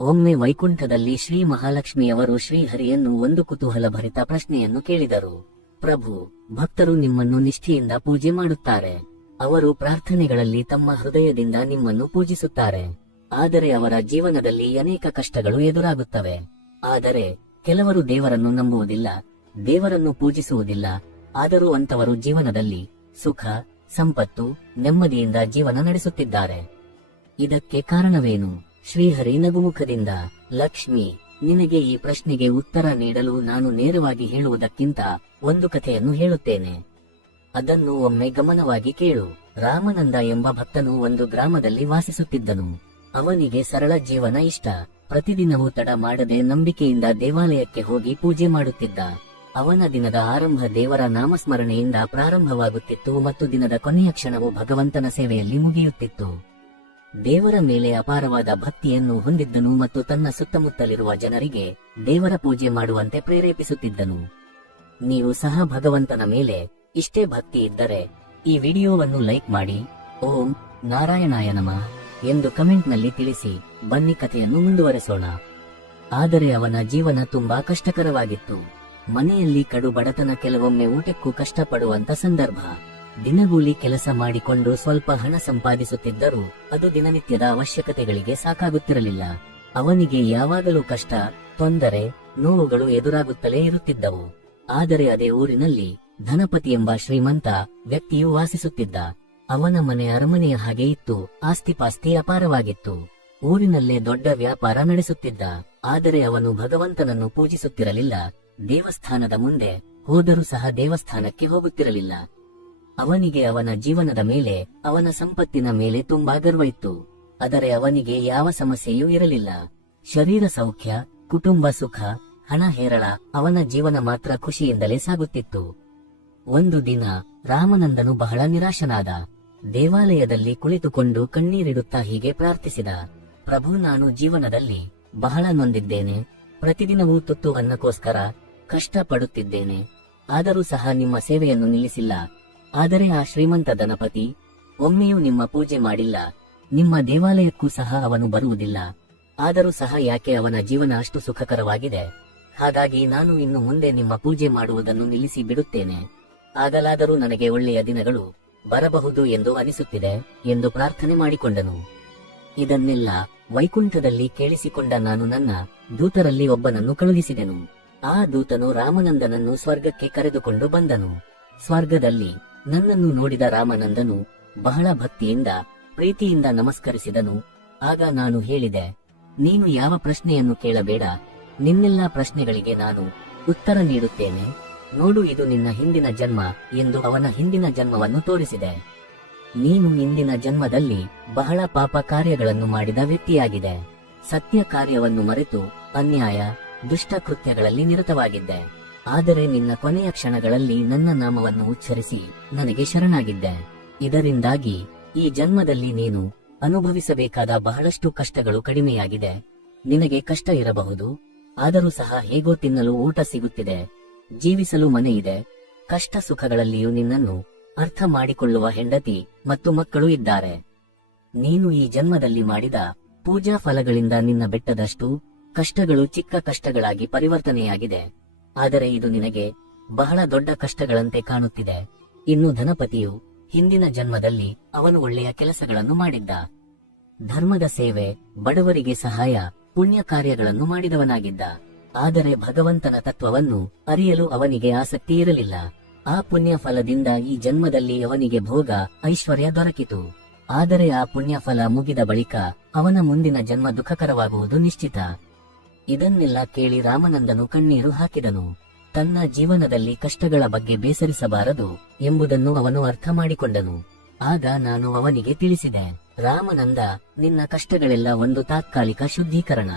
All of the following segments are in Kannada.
ಒಮ್ಮೆ ವೈಕುಂಠದಲ್ಲಿ ಶ್ರೀ ಮಹಾಲಕ್ಷ್ಮಿಯವರು ಶ್ರೀಹರಿಯನ್ನು ಒಂದು ಕುತೂಹಲಭರಿತ ಪ್ರಶ್ನೆಯನ್ನು ಕೇಳಿದರು. ಪ್ರಭು, ಭಕ್ತರು ನಿಮ್ಮನ್ನು ನಿಷ್ಠೆಯಿಂದ ಪೂಜೆ ಮಾಡುತ್ತಾರೆ. ಅವರು ಪ್ರಾರ್ಥನೆಗಳಲ್ಲಿ ತಮ್ಮ ಹೃದಯದಿಂದ ನಿಮ್ಮನ್ನು ಪೂಜಿಸುತ್ತಾರೆ. ಆದರೆ ಅವರ ಜೀವನದಲ್ಲಿ ಅನೇಕ ಕಷ್ಟಗಳು ಎದುರಾಗುತ್ತವೆ. ಆದರೆ ಕೆಲವರು ದೇವರನ್ನು ನಂಬುವುದಿಲ್ಲ, ದೇವರನ್ನು ಪೂಜಿಸುವುದಿಲ್ಲ. ಆದರೂ ಅಂತವರು ಜೀವನದಲ್ಲಿ ಸುಖ, ಸಂಪತ್ತು, ನೆಮ್ಮದಿಯಿಂದ ಜೀವನ ನಡೆಸುತ್ತಿದ್ದಾರೆ. ಇದಕ್ಕೆ ಕಾರಣವೇನು? ಶ್ರೀಹರಿ ನಗುಮುಖದಿಂದ ಲಕ್ಷ್ಮಿ, ನಿನಗೆ ಈ ಪ್ರಶ್ನೆಗೆ ಉತ್ತರ ನೀಡಲು ನಾನು ನೇರವಾಗಿ ಹೇಳುವುದಕ್ಕಿಂತ ಒಂದು ಕಥೆಯನ್ನು ಹೇಳುತ್ತೇನೆ. ಅದನ್ನು ಒಮ್ಮೆ ಗಮನವಾಗಿ ಕೇಳು. ರಾಮನಂದ ಎಂಬ ಭಕ್ತನು ಒಂದು ಗ್ರಾಮದಲ್ಲಿ ವಾಸಿಸುತ್ತಿದ್ದನು. ಅವನಿಗೆ ಸರಳ ಜೀವನ ಇಷ್ಟ. ಪ್ರತಿದಿನವೂ ತಡ ಮಾಡದೆ ನಂಬಿಕೆಯಿಂದ ದೇವಾಲಯಕ್ಕೆ ಹೋಗಿ ಪೂಜೆ ಮಾಡುತ್ತಿದ್ದ. ಅವನ ದಿನದ ಆರಂಭ ದೇವರ ನಾಮಸ್ಮರಣೆಯಿಂದ ಪ್ರಾರಂಭವಾಗುತ್ತಿತ್ತು ಮತ್ತು ದಿನದ ಕೊನೆಯ ಕ್ಷಣವು ಭಗವಂತನ ಸೇವೆಯಲ್ಲಿ ಮುಗಿಯುತ್ತಿತ್ತು. ದೇವರ ಮೇಲೆ ಅಪಾರವಾದ ಭಕ್ತಿಯನ್ನು ಹೊಂದಿದ್ದನು ಮತ್ತು ತನ್ನ ಸುತ್ತಮುತ್ತಲಿರುವ ಜನರಿಗೆ ದೇವರ ಪೂಜೆ ಮಾಡುವಂತೆ ಪ್ರೇರೇಪಿಸುತ್ತಿದ್ದನು. ನೀವು ಸಹ ಭಗವಂತನ ಮೇಲೆ ಇಷ್ಟೇ ಭಕ್ತಿ ಇದ್ದರೆ ಈ ವಿಡಿಯೋವನ್ನು ಲೈಕ್ ಮಾಡಿ, ಓಂ ನಾರಾಯಣಾಯ ನಮ ಎಂದು ಕಮೆಂಟ್ನಲ್ಲಿ ತಿಳಿಸಿ, ಬನ್ನಿ ಕಥೆಯನ್ನು ಮುಂದುವರೆಸೋಣ. ಆದರೆ ಅವನ ಜೀವನ ತುಂಬಾ ಕಷ್ಟಕರವಾಗಿತ್ತು. ಮನೆಯಲ್ಲಿ ಕಡು ಬಡತನ ಕೆಲವೊಮ್ಮೆ ಊಟಕ್ಕೂ ಕಷ್ಟಪಡುವಂತ ಸಂದರ್ಭ. ದಿನಗೂಲಿ ಕೆಲಸ ಮಾಡಿಕೊಂಡು ಸ್ವಲ್ಪ ಹಣ ಸಂಪಾದಿಸುತ್ತಿದ್ದರೂ ಅದು ದಿನನಿತ್ಯದ ಅವಶ್ಯಕತೆಗಳಿಗೆ ಸಾಕಾಗುತ್ತಿರಲಿಲ್ಲ. ಅವನಿಗೆ ಯಾವಾಗಲೂ ಕಷ್ಟ, ತೊಂದರೆ, ನೋವುಗಳು ಎದುರಾಗುತ್ತಲೇ ಇರುತ್ತಿದ್ದವು. ಆದರೆ ಅದೇ ಊರಿನಲ್ಲಿ ಧನಪತಿ ಎಂಬ ಶ್ರೀಮಂತ ವ್ಯಕ್ತಿಯು ವಾಸಿಸುತ್ತಿದ್ದ. ಅವನ ಮನೆ ಅರಮನೆಯ ಹಾಗೆ ಇತ್ತು, ಆಸ್ತಿಪಾಸ್ತಿ ಅಪಾರವಾಗಿತ್ತು. ಊರಿನಲ್ಲೇ ದೊಡ್ಡ ವ್ಯಾಪಾರ ನಡೆಸುತ್ತಿದ್ದ. ಆದರೆ ಅವನು ಭಗವಂತನನ್ನು ಪೂಜಿಸುತ್ತಿರಲಿಲ್ಲ. ದೇವಸ್ಥಾನದ ಮುಂದೆ ಹೋದರೂ ಸಹ ದೇವಸ್ಥಾನಕ್ಕೆ ಹೋಗುತ್ತಿರಲಿಲ್ಲ. ಅವನಿಗೆ ಅವನ ಜೀವನದ ಮೇಲೆ, ಅವನ ಸಂಪತ್ತಿನ ಮೇಲೆ ತುಂಬಾ ಗರ್ವ ಇತ್ತು ಆದರೆ ಅವನಿಗೆ ಯಾವ ಸಮಸ್ಯೆಯೂ ಇರಲಿಲ್ಲ. ಶರೀರ ಸೌಖ್ಯ, ಕುಟುಂಬ ಸುಖ, ಹಣ ಹೇರಳ, ಅವನ ಜೀವನ ಮಾತ್ರ ಖುಷಿಯಿಂದಲೇ ಸಾಗುತ್ತಿತ್ತು. ಒಂದು ದಿನ ರಾಮನಂದನು ಬಹಳ ನಿರಾಶನಾದ. ದೇವಾಲಯದಲ್ಲಿ ಕುಳಿತುಕೊಂಡು ಕಣ್ಣೀರಿಡುತ್ತಾ ಹೀಗೆ ಪ್ರಾರ್ಥಿಸಿದ. ಪ್ರಭು, ನಾನು ಜೀವನದಲ್ಲಿ ಬಹಳ ನೊಂದಿದ್ದೇನೆ. ಪ್ರತಿದಿನವೂ ತುತ್ತು ಅನ್ನಕ್ಕೋಸ್ಕರ ಕಷ್ಟಪಡುತ್ತಿದ್ದೇನೆ. ಆದರೂ ಸಹ ನಿಮ್ಮ ಸೇವೆಯನ್ನು ನಿಲ್ಲಿಸಿಲ್ಲ. ಆದರೆ ಆ ಶ್ರೀಮಂತ ದನಪತಿ, ಒಮ್ಮೆಯೂ ನಿಮ್ಮ ಪೂಜೆ ಮಾಡಿಲ್ಲ. ನಿಮ್ಮ ದೇವಾಲಯಕ್ಕೂ ಸಹ ಅವನು ಬರುವುದಿಲ್ಲ. ಆದರೂ ಸಹ ಯಾಕೆ ಅವನ ಜೀವನ ಅಷ್ಟು ಸುಖಕರವಾಗಿದೆ? ಹಾಗಾಗಿ ನಾನು ಇನ್ನು ಮುಂದೆ ನಿಮ್ಮ ಪೂಜೆ ಮಾಡುವುದನ್ನು ನಿಲ್ಲಿಸಿ ಬಿಡುತ್ತೇನೆ. ಆಗಲಾದರೂ ನನಗೆ ಒಳ್ಳೆಯ ದಿನಗಳು ಬರಬಹುದು ಎಂದು ಅನಿಸುತ್ತಿದೆ ಎಂದು ಪ್ರಾರ್ಥನೆ ಮಾಡಿಕೊಂಡನು. ಇದನ್ನೆಲ್ಲ ವೈಕುಂಠದಲ್ಲಿ ಕೇಳಿಸಿಕೊಂಡ ನಾನು ನನ್ನ ದೂತರಲ್ಲಿ ಒಬ್ಬನನ್ನು ಕಳುಹಿಸಿದೆನು. ಆ ದೂತನು ರಾಮನಂದನನ್ನು ಸ್ವರ್ಗಕ್ಕೆ ಕರೆದುಕೊಂಡು ಬಂದನು. ಸ್ವರ್ಗದಲ್ಲಿ ನನ್ನನ್ನು ನೋಡಿದ ರಾಮನಂದನು ಬಹಳ ಭಕ್ತಿಯಿಂದ ಪ್ರೀತಿಯಿಂದ ನಮಸ್ಕರಿಸಿದನು. ಆಗ ನಾನು ಹೇಳಿದೆ, ನೀನು ಯಾವ ಪ್ರಶ್ನೆಯನ್ನು ಕೇಳಬೇಡ, ನಿನ್ನೆಲ್ಲ ಪ್ರಶ್ನೆಗಳಿಗೆ ನಾನು ಉತ್ತರ ನೀಡುತ್ತೇನೆ. ನೋಡು, ಇದು ನಿನ್ನ ಹಿಂದಿನ ಜನ್ಮ ಎಂದು ಅವನ ಹಿಂದಿನ ಜನ್ಮವನ್ನು ತೋರಿಸಿದೆ. ನೀನು ಇಂದಿನ ಜನ್ಮದಲ್ಲಿ ಬಹಳ ಪಾಪ ಕಾರ್ಯಗಳನ್ನು ಮಾಡಿದ ವ್ಯಕ್ತಿಯಾಗಿದೆ. ಸತ್ಯ ಕಾರ್ಯವನ್ನು ಮರೆತು ಅನ್ಯಾಯ, ದುಷ್ಟ ಕೃತ್ಯಗಳಲ್ಲಿ ನಿರತವಾಗಿದ್ದೆ. ಆದರೆ ನಿನ್ನ ಕೊನೆಯ ಕ್ಷಣಗಳಲ್ಲಿ ನನ್ನ ನಾಮವನ್ನು ಉಚ್ಚರಿಸಿ ನನಗೆ ಶರಣಾಗಿದ್ದೆ. ಇದರಿಂದಾಗಿ ಈ ಜನ್ಮದಲ್ಲಿ ನೀನು ಅನುಭವಿಸಬೇಕಾದ ಬಹಳಷ್ಟು ಕಷ್ಟಗಳು ಕಡಿಮೆಯಾಗಿದೆ. ನಿನಗೆ ಕಷ್ಟ ಇರಬಹುದು. ಆದರೂ ಸಹ ಹೇಗೋ ತಿನ್ನಲು ಊಟ ಸಿಗುತ್ತಿದೆ. ಜೀವಿಸಲು ಮನೆ ಇದೆ. ಕಷ್ಟ ಸುಖಗಳಲ್ಲಿಯೂ ನಿನ್ನನ್ನು ಅರ್ಥ ಮಾಡಿಕೊಳ್ಳುವ ಹೆಂಡತಿ ಮತ್ತು ಮಕ್ಕಳು ಇದ್ದಾರೆ. ನೀನು ಈ ಜನ್ಮದಲ್ಲಿ ಮಾಡಿದ ಪೂಜಾ ಫಲಗಳಿಂದ ನಿನ್ನ ಬೆಟ್ಟದಷ್ಟು ಕಷ್ಟಗಳು ಚಿಕ್ಕ ಕಷ್ಟಗಳಾಗಿ ಪರಿವರ್ತನೆಯಾಗಿದೆ. ಆದರೆ ಇದು ನಿನಗೆ ಬಹಳ ದೊಡ್ಡ ಕಷ್ಟಗಳಂತೆ ಕಾಣುತ್ತಿದೆ. ಇನ್ನು ಧನಪತಿಯು ಹಿಂದಿನ ಜನ್ಮದಲ್ಲಿ ಅವನು ಒಳ್ಳೆಯ ಕೆಲಸಗಳನ್ನು ಮಾಡಿದ್ದ. ಧರ್ಮದ ಸೇವೆ ಬಡವರಿಗೆ ಸಹಾಯ, ಪುಣ್ಯ ಕಾರ್ಯಗಳನ್ನು ಮಾಡಿದವನಾಗಿದ್ದ. ಆದರೆ ಭಗವಂತನ ತತ್ವವನ್ನು ಅರಿಯಲು ಅವನಿಗೆ ಆಸಕ್ತಿ ಇರಲಿಲ್ಲ. ಆ ಪುಣ್ಯ ಫಲದಿಂದ ಈ ಜನ್ಮದಲ್ಲಿ ಅವನಿಗೆ ಭೋಗ, ಐಶ್ವರ್ಯ ದೊರಕಿತು. ಆದರೆ ಆ ಪುಣ್ಯ ಫಲ ಮುಗಿದ ಬಳಿಕ ಅವನ ಮುಂದಿನ ಜನ್ಮ ದುಃಖಕರವಾಗುವುದು ನಿಶ್ಚಿತ. ಇದನ್ನೆಲ್ಲ ಕೇಳಿ ರಾಮನಂದನು ಕಣ್ಣೀರು ಹಾಕಿದನು. ತನ್ನ ಜೀವನದಲ್ಲಿ ಕಷ್ಟಗಳ ಬಗ್ಗೆ ಬೇಸರಿಸಬಾರದು ಎಂಬುದನ್ನು ಅವನು ಅರ್ಥ ಮಾಡಿಕೊಂಡನು. ಆಗ ನಾನು ಅವನಿಗೆ ತಿಳಿಸಿದೆ, ರಾಮನಂದ, ನಿನ್ನ ಕಷ್ಟಗಳೆಲ್ಲ ಒಂದು ತಾತ್ಕಾಲಿಕ ಶುದ್ಧೀಕರಣ.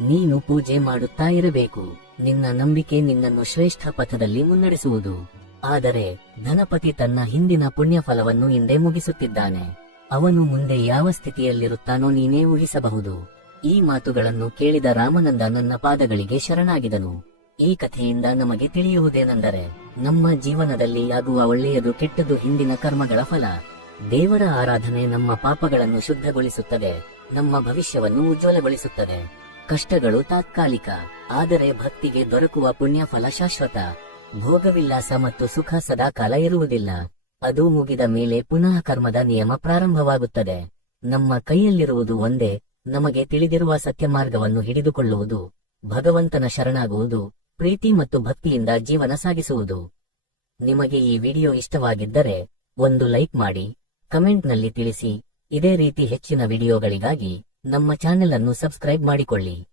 ನೀನು ಪೂಜೆ ಮಾಡುತ್ತಾ ಇರಬೇಕು, ನಿನ್ನ ನಂಬಿಕೆ ನಿನ್ನನ್ನು ಶ್ರೇಷ್ಠ ಪಥದಲ್ಲಿ ಮುನ್ನಡೆಸುವುದು. ಆದರೆ ಧನಪತಿ ತನ್ನ ಹಿಂದಿನ ಪುಣ್ಯಫಲವನ್ನು ಹಿಂದೆ ಮುಗಿಸುತ್ತಿದ್ದಾನೆ. ಅವನು ಮುಂದೆ ಯಾವ ಸ್ಥಿತಿಯಲ್ಲಿರುತ್ತಾನೋ ನೀನೇ ಊಹಿಸಬಹುದು. ಈ ಮಾತುಗಳನ್ನು ಕೇಳಿದ ರಾಮನಂದ ನನ್ನ ಪಾದಗಳಿಗೆ ಶರಣಾಗಿದನು. ಈ ಕಥೆಯಿಂದ ನಮಗೆ ತಿಳಿಯುವುದೇನೆಂದರೆ, ನಮ್ಮ ಜೀವನದಲ್ಲಿ ಆಗುವ ಒಳ್ಳೆಯದು ಕೆಟ್ಟದು ಹಿಂದಿನ ಕರ್ಮಗಳ ಫಲ. ದೇವರ ಆರಾಧನೆ ನಮ್ಮ ಪಾಪಗಳನ್ನು ಶುದ್ಧಗೊಳಿಸುತ್ತದೆ, ನಮ್ಮ ಭವಿಷ್ಯವನ್ನು ಉಜ್ವಲಗೊಳಿಸುತ್ತದೆ. ಕಷ್ಟಗಳು ತಾತ್ಕಾಲಿಕ, ಆದರೆ ಭಕ್ತಿಗೆ ದೊರಕುವ ಪುಣ್ಯ ಫಲ ಶಾಶ್ವತ ಭೋಗವಿಲ್ಲಾಸ ಮತ್ತು ಸುಖ ಸದಾಕಾಲ ಇರುವುದಿಲ್ಲ. ಅದು ಮುಗಿದ ಮೇಲೆ ಪುನಃ ಕರ್ಮದ ನಿಯಮ ಪ್ರಾರಂಭವಾಗುತ್ತದೆ. ನಮ್ಮ ಕೈಯಲ್ಲಿರುವುದು ಒಂದೇ ನಮಗೆ ತಿಳಿದಿರುವ ಸತ್ಯ ಮಾರ್ಗವನ್ನು ಹಿಡಿದುಕೊಳ್ಳುವುದು, ಭಗವಂತನ ಶರಣಾಗುವುದು, ಪ್ರೀತಿ ಮತ್ತು ಭಕ್ತಿಯಿಂದ ಜೀವನ ಸಾಗಿಸುವುದು. ನಿಮಗೆ ಈ ವಿಡಿಯೋ ಇಷ್ಟವಾಗಿದ್ದರೆ ಒಂದು ಲೈಕ್ ಮಾಡಿ, ಕಮೆಂಟ್ನಲ್ಲಿ ತಿಳಿಸಿ, ಇದೇ ರೀತಿ ಹೆಚ್ಚಿನ ವಿಡಿಯೋಗಳಿಗಾಗಿ ನಮ್ಮ ಚಾನೆಲ್ ಅನ್ನು ಸಬ್ಸ್ಕ್ರೈಬ್ ಮಾಡಿಕೊಳ್ಳಿ.